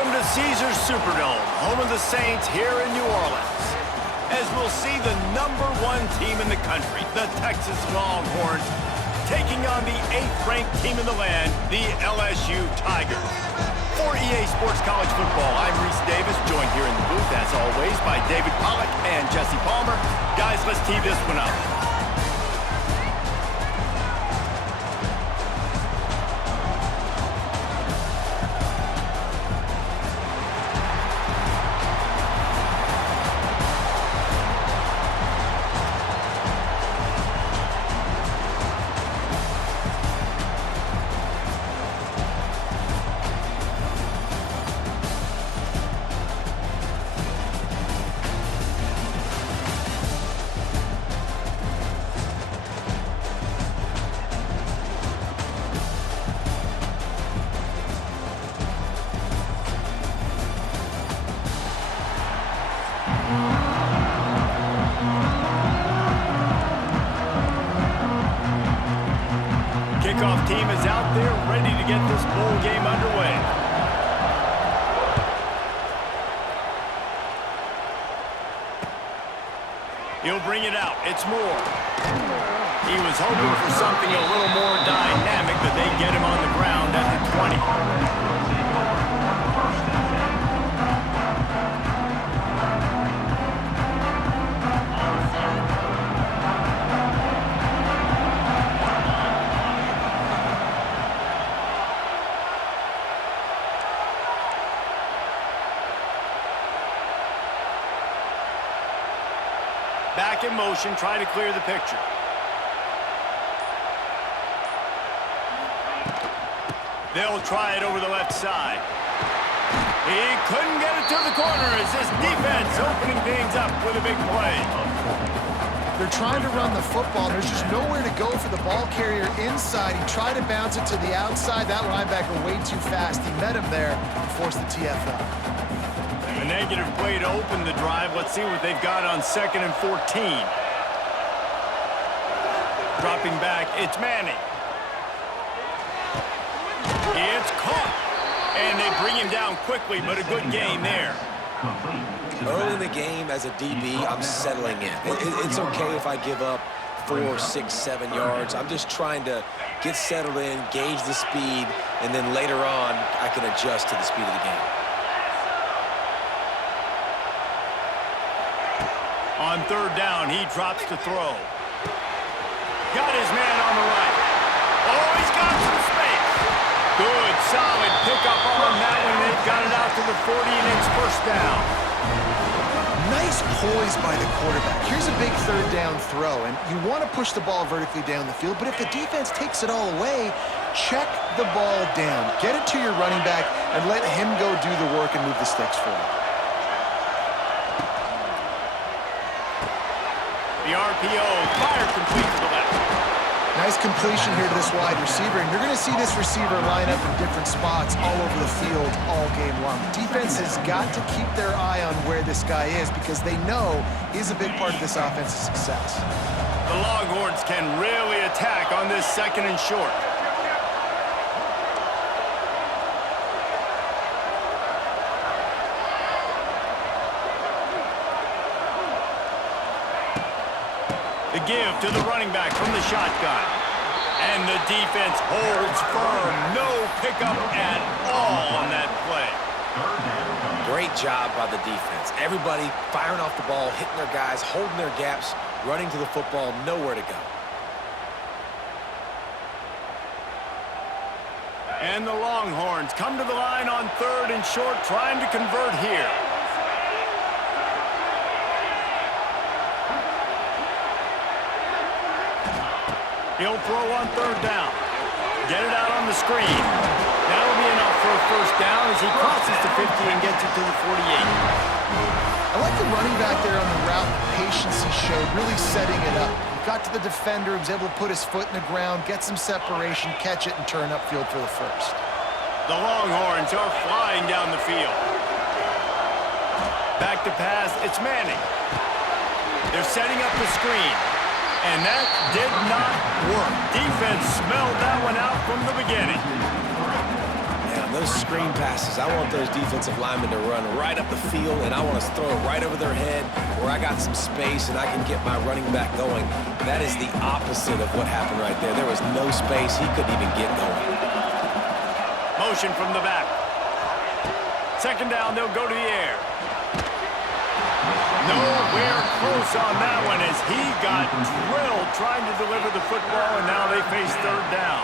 Welcome to Caesars Superdome, home of the Saints here in New Orleans. As we'll see the #1 team in the country, the Texas Longhorns, taking on the 8th-ranked team in the land, the LSU Tigers. For EA Sports College Football, I'm Reese Davis, joined here in the booth, as always, by David Pollack and Jesse Palmer. Guys, let's tee this one up. Kickoff team is out there ready to get this bowl game underway. He'll bring it out. It's Moore. He was hoping for something a little more dynamic, but they get him on the ground at the 20. Back in motion, try to clear the picture. They'll try it over the left side. He couldn't get it to the corner as this defense opening things up with a big play. They're trying to run the football. There's just nowhere to go for the ball carrier inside. He tried to bounce it to the outside. That linebacker way too fast. He met him there and forced the TFL. A negative play to open the drive. Let's see what they've got on 2nd and 14. Dropping back, it's Manning. It's caught. And they bring him down quickly, but a good gain there. Early in the game, as a DB, I'm settling in. It's okay if I give up 4, 6, 7 yards. I'm just trying to get settled in, gauge the speed, and then later on, I can adjust to the speed of the game. On 3rd down, he drops to throw. Got his man on the right. Oh, he's got some space. Good, solid pickup on that one. They've got it out to the 40, and it's 1st down. Nice poise by the quarterback. Here's a big 3rd down throw, and you want to push the ball vertically down the field, but if the defense takes it all away, check the ball down. Get it to your running back and let him go do the work and move the sticks for you. The RPO, fire complete to the left. Nice completion here to this wide receiver, and you're going to see this receiver line up in different spots all over the field all game long. Defense has got to keep their eye on where this guy is because they know he's a big part of this offense's success. The Longhorns can really attack on this 2nd and short. The give to the running back from the shotgun. And the defense holds firm. No pickup at all on that play. Great job by the defense. Everybody firing off the ball, hitting their guys, holding their gaps, running to the football, nowhere to go. And the Longhorns come to the line on 3rd and short, trying to convert here. He'll throw on 3rd down. Get it out on the screen. That'll be enough for a 1st down as he crosses the 50 and gets it to the 48. I like the running back there on the route, the patience he showed, really setting it up. He got to the defender, he was able to put his foot in the ground, get some separation, catch it, and turn upfield for the 1st. The Longhorns are flying down the field. Back to pass, it's Manning. They're setting up the screen. And that did not work. Defense smelled that one out from the beginning. Yeah, time. Those screen passes, I want those defensive linemen to run right up the field, and I want to throw it right over their head where I got some space and I can get my running back going. That is the opposite of what happened right there. There was no space. He couldn't even get going. Motion from the back. Second down, they'll go to the air. Nowhere close on that one as he got drilled trying to deliver the football, and now they face third down.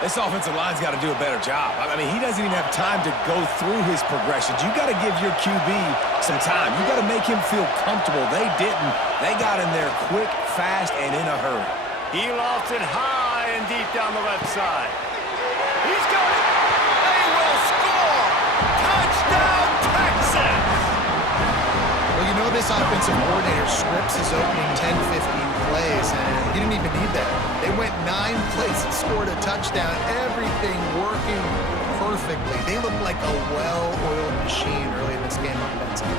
This offensive line's got to do a better job. I mean, he doesn't even have time to go through his progressions. You got to give your QB some time. You got to make him feel comfortable. They didn't. They got in there quick, fast, and in a hurry. He lofts it high and deep down the left side. He's got it. They will score. Touchdown, Texas. Well, you know this offensive coordinator scripts his opening 10, 15 plays, and he didn't even need that. They went 9 plays and scored a touchdown. Everything working perfectly. They look like a well-oiled machine early in this game offensively.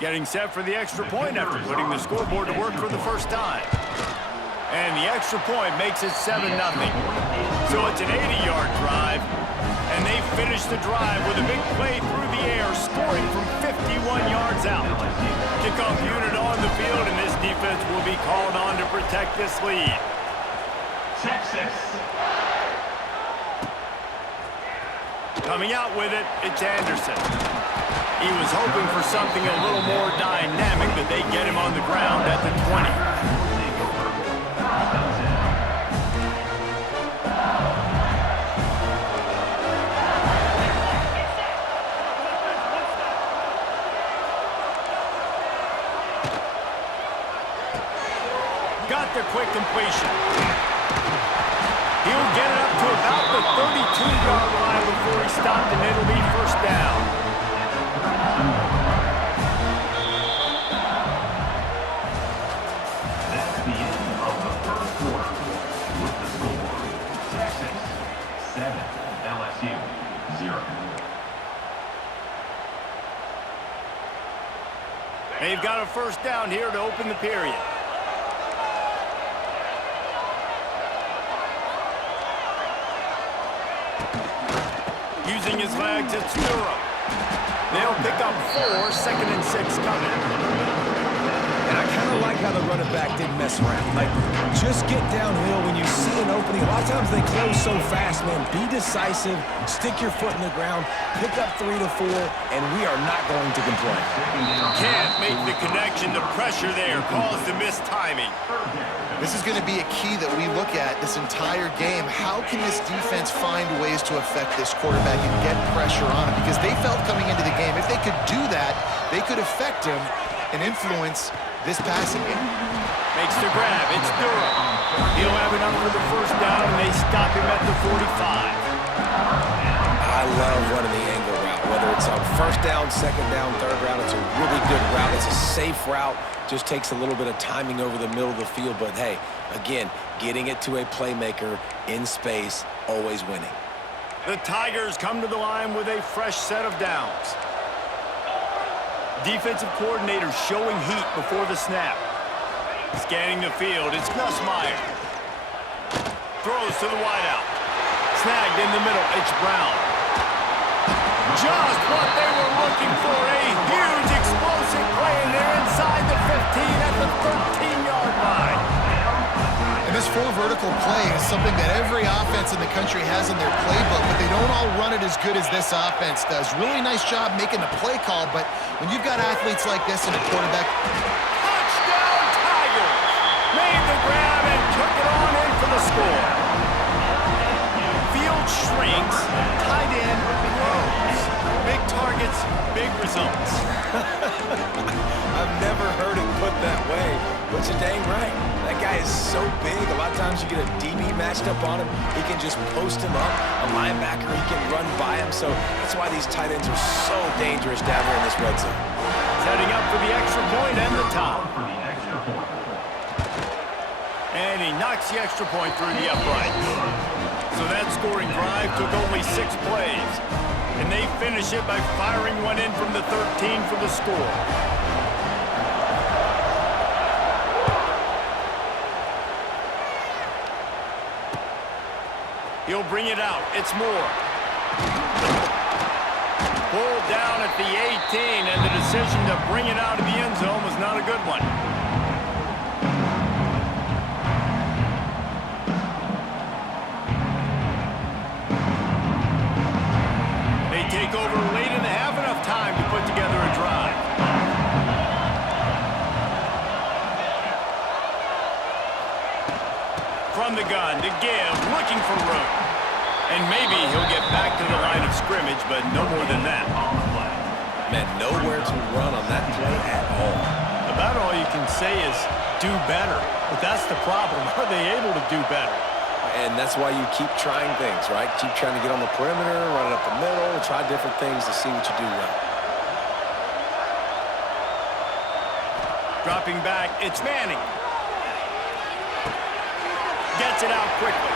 Getting set for the extra point after putting the scoreboard to work for the first time. And the extra point makes it 7-0. So it's an 80-yard drive, and they finish the drive with a big play through the air, scoring from 51 yards out. Kickoff unit on the field, and this defense will be called on to protect this lead. Texas. Coming out with it, it's Anderson. He was hoping for something a little more dynamic, but they get him on the ground at the 20. Got the quick completion. He'll get it up to about the 32-yard line before he stopped, and it'll be first down. That's the end of the first quarter with the score Texas 7, LSU 0. They've got a first down here to open the period. Using his legs, it's Durham. They'll pick up 4, 2nd and 6 coming. And I kind of like how the running back didn't mess around. Like, just get downhill when you see an opening. A lot of times they close so fast, man. Be decisive, stick your foot in the ground, pick up 3 to 4, and we are not going to complain. Can't make the connection. The pressure there caused the missed timing. This is going to be a key that we look at this entire game. How can this defense find ways to affect this quarterback and get pressure on him? Because they felt coming into the game, if they could do that, they could affect him and influence this passing game. Makes the grab. It's Durham. He'll have enough for the first down, and they stop him at the 45. I love running the angle route, whether it's on first down, second down, third route. It's a really good route. It's a safe route. Just takes a little bit of timing over the middle of the field. But, hey, again, getting it to a playmaker in space, always winning. The Tigers come to the line with a fresh set of downs. Defensive coordinator showing heat before the snap. Scanning the field, it's Nussmeier. Throws to the wideout. Snagged in the middle, it's Brown. Just what they were looking for, a huge explosive play, and they're inside the 15 at the 13-yard line. And this full vertical play is something that every offense in the country has in their playbook, but they don't all run it as good as this offense does. Really nice job making the play call, but when you've got athletes like this and a quarterback... Touchdown, Tigers! Made the grab and took it on in for the score. Field shrinks, tight end grows. Big targets, big results. I've never heard it put that way, but you're dang right. That guy is so big. A lot of times you get a DB matched up on him. He can just post him up. A linebacker, he can run by him. So that's why these tight ends are so dangerous down here in this red zone. Setting up for the extra point and the top. And he knocks the extra point through the uprights. So that scoring drive took only 6 plays. And they finish it by firing one in from the 13 for the score. He'll bring it out. It's Moore. Pulled down at the 18, and the decision to bring it out of the end zone was not a good one. They take over late in the half, enough time to put together a drive. From the gun to give, looking for room. And maybe he'll get back to the line of scrimmage, but no more than that. Man, nowhere to run on that play at all. About all you can say is do better. But that's the problem. Are they able to do better? And that's why you keep trying things, right? Keep trying to get on the perimeter, run it up the middle, try different things to see what you do well. Dropping back, it's Manning. Gets it out quickly.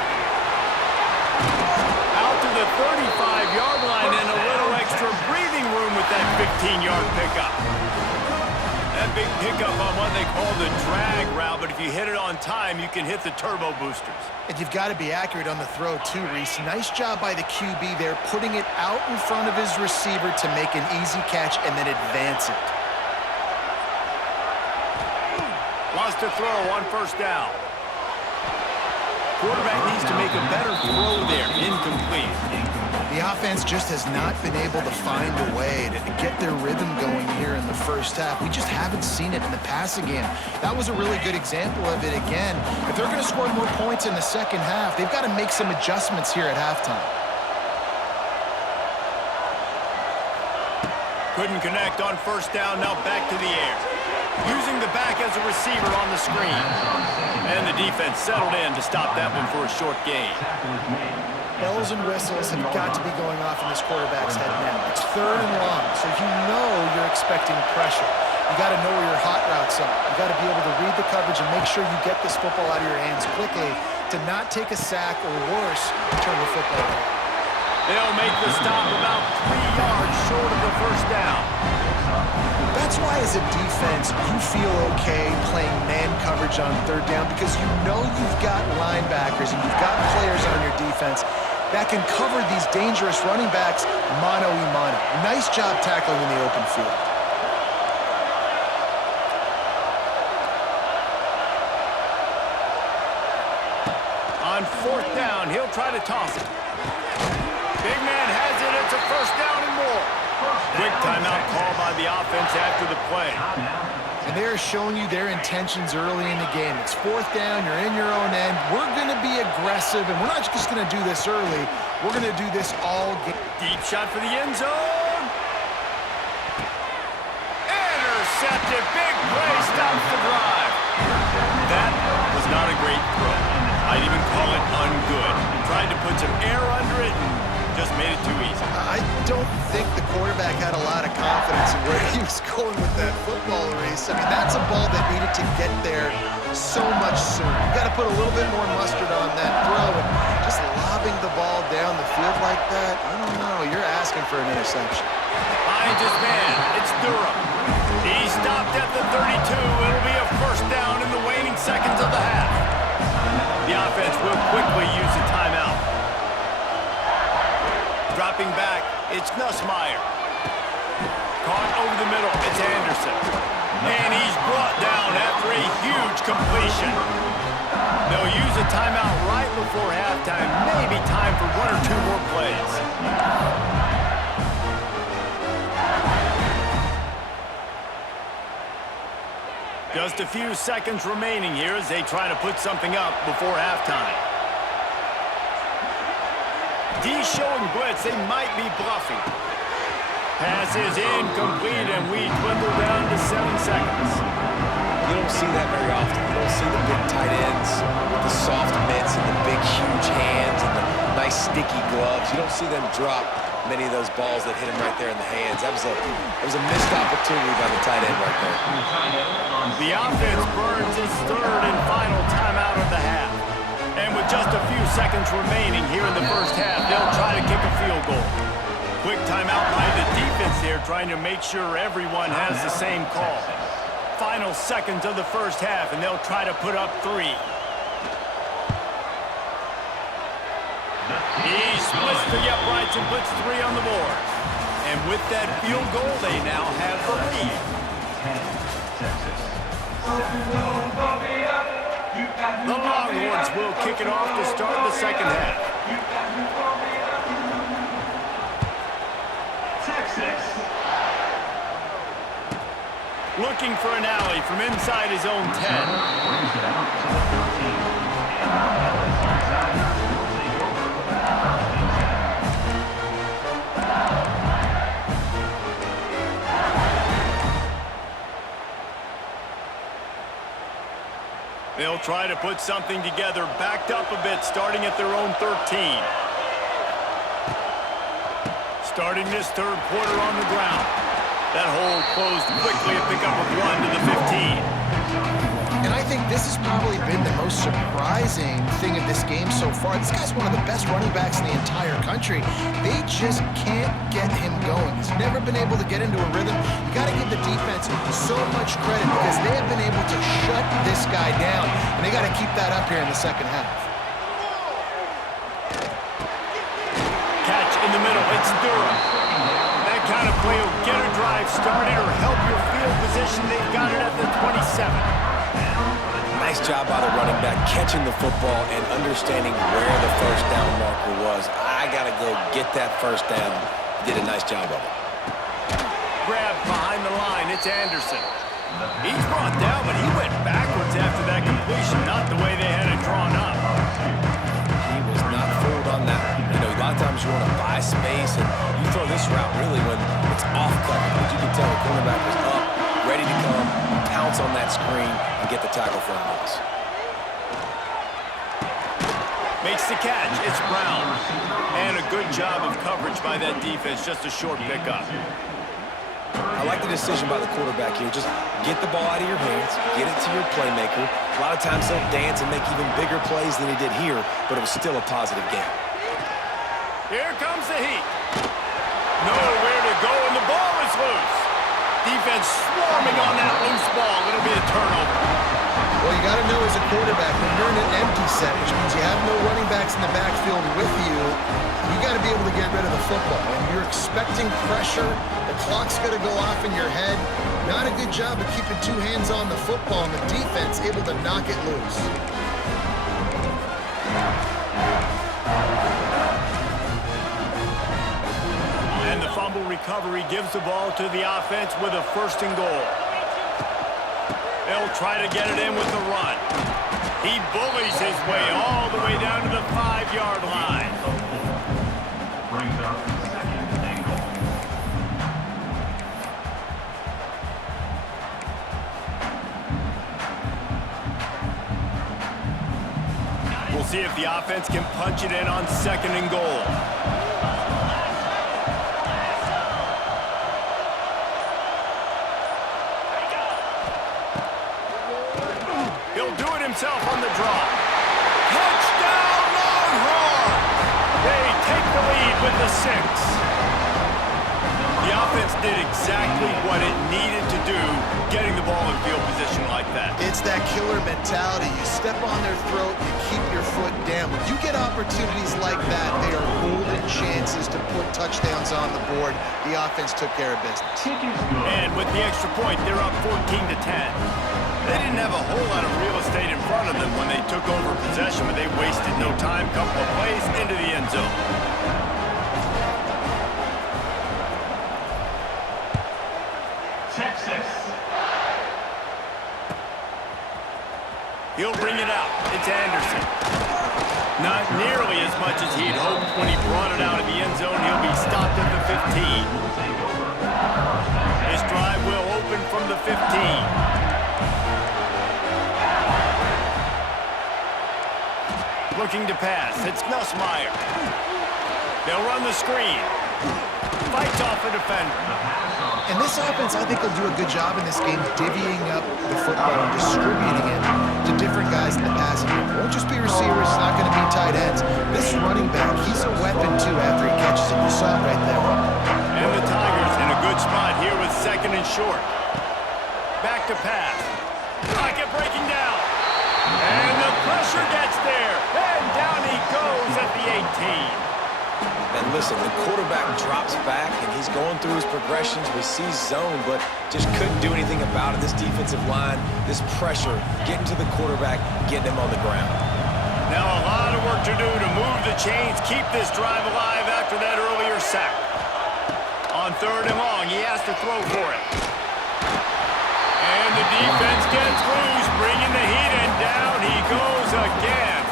Out to the 35-yard line and a little extra breathing room with that 15-yard pickup. That big pickup on what they call the drag route, but if you hit it on time, you can hit the turbo boosters. And you've got to be accurate on the throw too, Reese. Nice job by the QB there, putting it out in front of his receiver to make an easy catch and then advance it. Lost a throw on first down. Quarterback needs to make a better throw there. Incomplete. The offense just has not been able to find a way to get their rhythm going here in the first half. We just haven't seen it in the passing game. That was a really good example of it again. If they're going to score more points in the second half, they've got to make some adjustments here at halftime. Couldn't connect on first down, now back to the air. Using the back as a receiver on the screen. And the defense settled in to stop that one for a short gain. Bells and whistles have got to be going off in this quarterback's head now. It's 3rd and long, so you know you're expecting pressure. You got to know where your hot routes are. You got to be able to read the coverage and make sure you get this football out of your hands quickly to not take a sack or worse, turn the football over. They'll make the stop about 3 yards short of the first down. That's why as a defense, you feel okay playing man coverage on 3rd down because you know you've got linebackers and you've got players on your defense that can cover these dangerous running backs mano-a-mano. Nice job tackling in the open field. On 4th down, he'll try to toss it. Big man has it. It's a first down and more. Quick timeout call by the offense after the play. And they're showing you their intentions early in the game. It's 4th down. You're in your own end. We're going to be aggressive, and we're not just going to do this early. We're going to do this all game. Deep shot for the end zone. Intercepted. Big play. Stops the drive. That was not a great throw. I'd even call it ungood. Tried to put some air under it and just made it too easy. I don't think the quarterback had a lot of confidence in where he was going with that football, Reese. I mean, that's a ball that needed to get there so much sooner. You got to put a little bit more mustard on that throw, and just lobbing the ball down the field like that, I don't know. You're asking for an interception. Finds his man. It's Durham. He stopped at the 32. It'll be a first down in the waning seconds of the half. The offense will quickly use a timeout. Dropping back, it's Nussmeier. Caught over the middle, it's Anderson. And he's brought down after a huge completion. They'll use a timeout right before halftime. Maybe time for 1 or 2 more plays. Just a few seconds remaining here as they try to put something up before halftime. D showing blitz, they might be bluffing. Pass is incomplete, and we dwindle down to 7 seconds. You don't see that very often. You don't see the big tight ends with the soft mitts and the big, huge hands and the nice, sticky gloves. You don't see them drop many of those balls that hit him right there in the hands. That was a missed opportunity by the tight end right there. The offense burns its 3rd and final timeout of the just a few seconds remaining here in the first half. They'll try to kick a field goal. Quick timeout by the defense here, trying to make sure everyone has the same call. Final seconds of the first half, and they'll try to put up 3. He splits the uprights and puts 3 on the board. And with that field goal, they now have the lead. 10, Texas. The Longhorns will kick it off to start the second half. Texas. Looking for an alley from inside his own 10. Brings it out to the 13. They'll try to put something together, backed up a bit, starting at their own 13. Starting this third quarter on the ground. That hole closed quickly, a pickup of 1 to the 15. And I think this has probably been the most surprising thing of this game so far. This guy's one of the best running backs in the entire country. They just can't get him going. He's never been able to get into a rhythm. You got to give the defense so much credit because they have been able to shut this guy down, and they got to keep that up here in the second half. Catch in the middle, it's Durham. That kind of play will get a drive started or help your field position. They've got it at the 27. Nice job by the running back, catching the football and understanding where the first down marker was. I got to go get that first down. Did a nice job of it. Grabbed behind the line, it's Anderson. He's brought down, but he went backwards after that completion, not the way they had it drawn up. He was not fooled on that one. You know, a lot of times you want to buy space, and you throw this route really when it's off cover. But you can tell the cornerback was up, ready to come, pounce on that screen, and get the tackle for a loss. Makes the catch, it's Brown. And a good job of coverage by that defense, just a short pickup. I like the decision by the quarterback here. Just get the ball out of your hands, get it to your playmaker. A lot of times he'll dance and make even bigger plays than he did here, but it was still a positive game. Here comes the heat. Nowhere to go, and the ball is loose. Defense swarming on that loose ball. It'll be a turnover. Well, you got to know as a quarterback, when you're in an empty set, which means you have no running backs in the backfield with you, you got to be able to get rid of the football. And you're expecting pressure. The clock's going to go off in your head. Not a good job of keeping 2 hands on the football, and the defense able to knock it loose. And the fumble recovery gives the ball to the offense with a 1st and goal. They'll try to get it in with the run. He bullies his way all the way down to the 5-yard line. Brings up 2nd and goal. We'll see if the offense can punch it in on 2nd and goal. He'll do it himself on the draw. Touchdown, Longhorns! They take the lead with the 6. The offense did exactly what it needed to do, getting the ball in field position like that. It's that killer mentality. You step on their throat, you keep your foot down. When you get opportunities like that, they are golden chances to put touchdowns on the board. The offense took care of business. And with the extra point, they're up 14-10. They didn't have a whole lot of real estate in front of them when they took over possession, but they wasted no time. Couple of plays into the end zone. Texas. He'll bring it out. It's Anderson. Not nearly as much as he'd hoped when he brought it out of the end zone. He'll be stopped at the 15. His drive will open from the 15. Looking to pass. It's Nussmeier. They'll run the screen. Fights off a defender. And this offense, I think, will do a good job in this game divvying up the football and distributing it to different guys in the passing game. It won't just be receivers. It's not going to be tight ends. This running back, he's a weapon too after he catches it. You saw it right there. And the Tigers in a good spot here with 2nd and short. Back to pass. Pocket breaking down. And the pressure gets there. And down he goes at the 18. And listen, the quarterback drops back, and he's going through his progressions. We see zone, but just couldn't do anything about it. This defensive line, this pressure, getting to the quarterback, getting him on the ground. Now a lot of work to do to move the chains, keep this drive alive after that earlier sack. On 3rd and long, he has to throw for it. And the defense gets loose, bringing the heat, and down he goes again.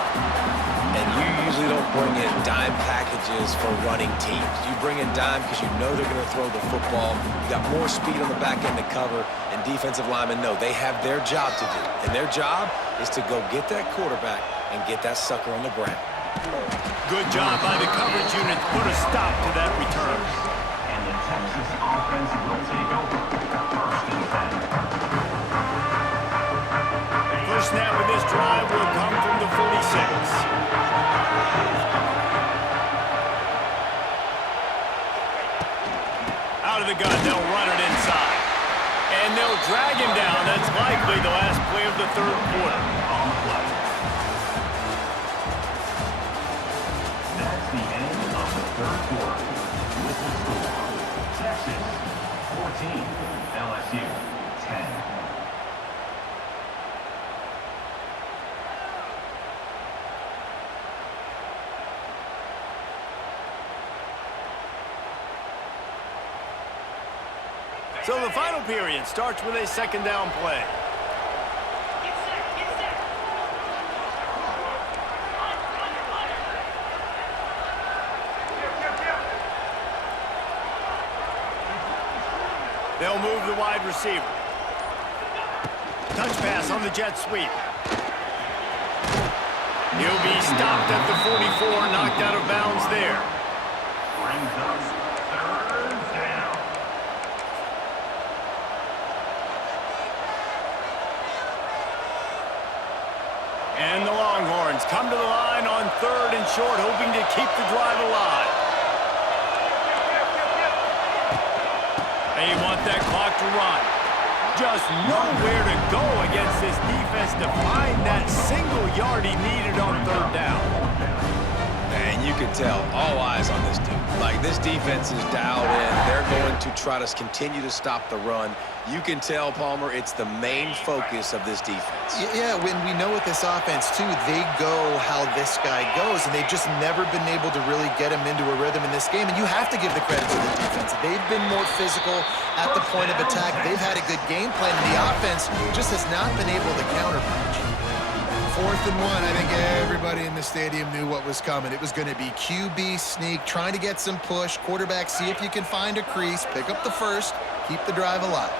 And you usually don't bring in dime packages for running teams. You bring in dime because you know they're going to throw the football. You got more speed on the back end to cover, and defensive linemen know they have their job to do. And their job is to go get that quarterback and get that sucker on the ground. Good job by the coverage unit to put a stop to that return. And the Texas offense will take over. 1st and 10. First snap of this drive will come from the 46. Out of the gun, they'll run it inside. And they'll drag him down. That's likely the last play of the 3rd quarter. On the play. That's the end of the 3rd quarter. With the score, Texas 14, LSU 10. So the final period starts with a 2nd down play. They'll move the wide receiver. Touch pass on the jet sweep. He'll be stopped at the 44, knocked out of bounds there. Brings up 3rd down. And the Longhorns come to the line on 3rd and short, hoping to keep the drive alive. They want that clock to run. Just nowhere to go against this defense to find that single yard he needed on 3rd down. And you can tell, all eyes on this dude. Like, this defense is dialed in. They're going to try to continue to stop the run. You can tell, Palmer, it's the main focus of this defense. Yeah, when we know with this offense, too, they go how this guy goes, and they've just never been able to really get him into a rhythm in this game, and you have to give the credit to the defense. They've been more physical at the point of attack. They've had a good game plan, and the offense just has not been able to counterpunch. 4th and 1, I think everybody in the stadium knew what was coming. It was going to be QB sneak, trying to get some push, quarterback, see if you can find a crease, pick up the first, keep the drive alive.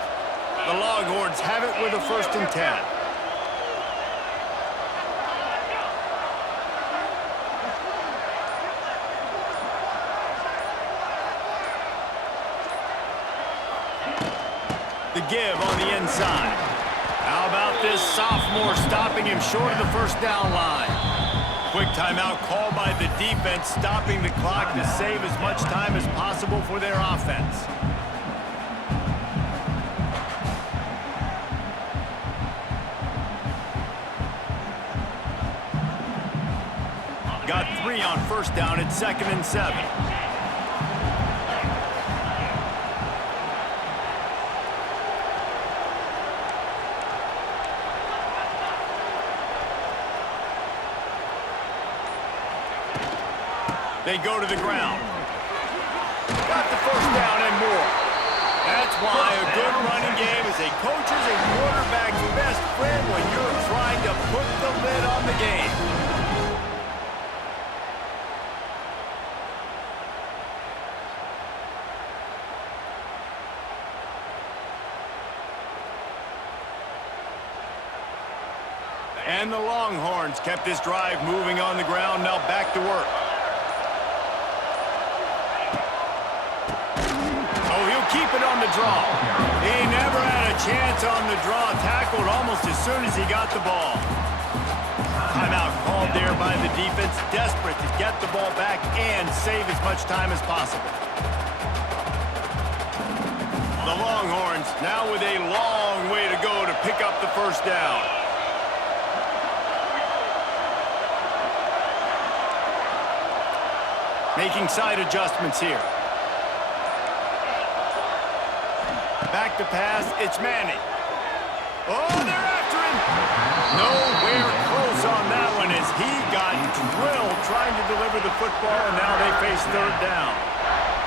The Longhorns have it with a 1st and 10. The give on the inside. How about this sophomore stopping him short of the 1st down line? Quick timeout called by the defense, stopping the clock to save as much time as possible for their offense. Got 3 on 1st down at 2nd and 7. They go to the ground. Got the 1st down and more. That's why a good running game is a coach's and quarterback's best friend when you're trying to put the lid on the game. And the Longhorns kept this drive moving on the ground. Now back to work. Keep it on the draw. He never had a chance on the draw. Tackled almost as soon as he got the ball. Timeout called called there by the defense, desperate to get the ball back and save as much time as possible. The Longhorns now with a long way to go to pick up the first down. Making side adjustments here. Back to pass, it's Manning. Oh, they're after him! Nowhere close on that one as he got drilled trying to deliver the football, and now they face third down.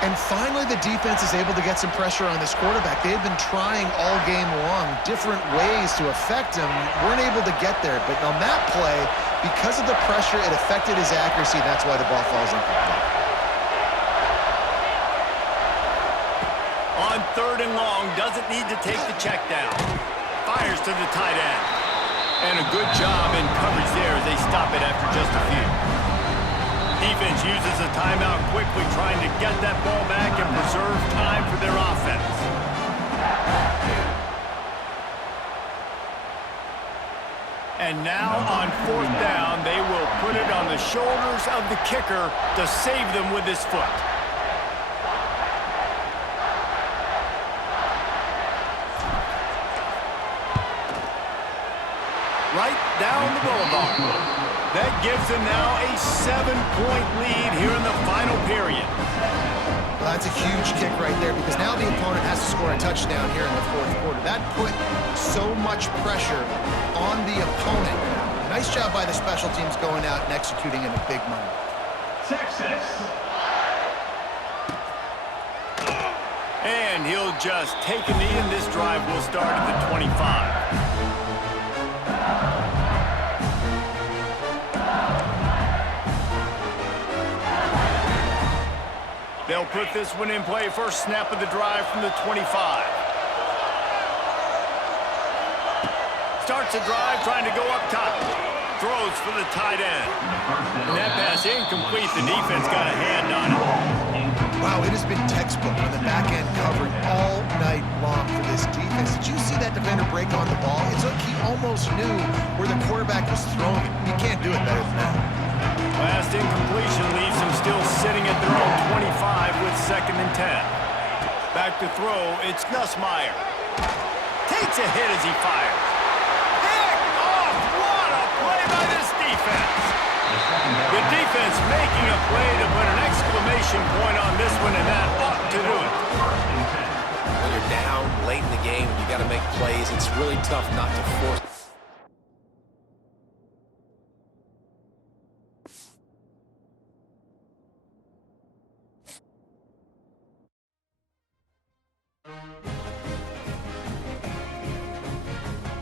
And finally, the defense is able to get some pressure on this quarterback. They had been trying all game long different ways to affect him. Weren't able to get there, but on that play, because of the pressure, it affected his accuracy, and that's why the ball falls incomplete. On third and long, doesn't need to take the check down. Fires to the tight end. And a good job in coverage there as they stop it after just a few. Defense uses a timeout quickly, trying to get that ball back and preserve time for their offense. And now on fourth down, they will put it on the shoulders of the kicker to save them with his foot. Right down the boulevard. That gives them now a 7-point lead here in the final period. Well, that's a huge kick right there because now the opponent has to score a touchdown here in the fourth quarter. That put so much pressure on the opponent. Nice job by the special teams going out and executing in a big moment. Texas. And he'll just take a knee, and this drive will start at the 25. They'll put this one in play. First snap of the drive from the 25. Starts the drive, trying to go up top. Throws for the tight end. And that pass incomplete. The defense got a hand on it. Wow, it has been textbook on the back end covering all night long for this defense. Did you see that defender break on the ball? It's like he almost knew where the quarterback was throwing it. You can't do it better than that. Last incompletion leaves them still sitting at their own 25 with 2nd and 10. Back to throw, it's Nussmeier. Takes a hit as he fires. Picked off! What a play by this defense! The defense making a play to put an exclamation point on this one, and that ought to do it. When you're down late in the game, you got to make plays. It's really tough not to force